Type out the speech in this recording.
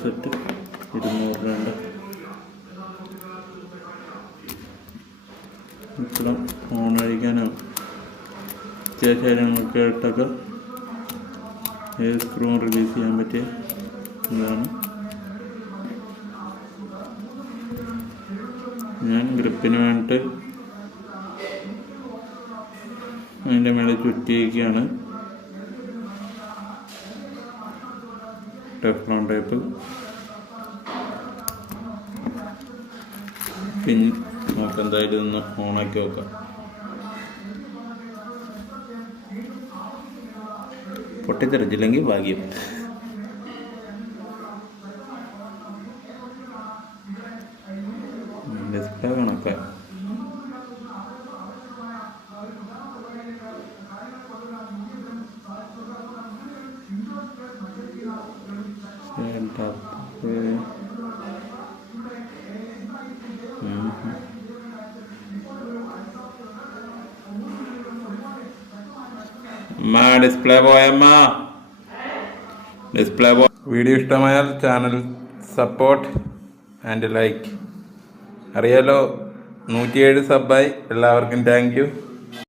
Set 200 രൂപ. ഇത്ര phone അഴിക്കാനോ ചില കാര്യങ്ങളൊക്കെ ഇട്ടൊക്കെ ഏത് സ്ക്രൂ റിലീസ് ചെയ്യാൻ പറ്റിയ ഇതാണ്. ഞാൻ ഗ്രിപ്പിന് വേണ്ടിയിട്ട് അതിൻ്റെ മേലെ ചുറ്റിയൊക്കെയാണ് ടെഫ്ലോൺ ടൈപ്പ്. പിന്നെ നമുക്ക് എന്തായാലും ഒന്ന് ഓണാക്കി നോക്കാം. പൊട്ടിത്തെറിച്ചില്ലെങ്കിൽ ഭാഗ്യം. ഡിസ്പ്ലേ കണക്കെ ഡിസ്പ്ലേ പോയമ്മ. ഡിസ്പ്ലേ പോയ. വീഡിയോ ഇഷ്ടമായാൽ ചാനൽ സപ്പോർട്ട് ആൻഡ് ലൈക്ക്. അറിയാലോ 107 സബ്ബായി. എല്ലാവർക്കും താങ്ക് യു.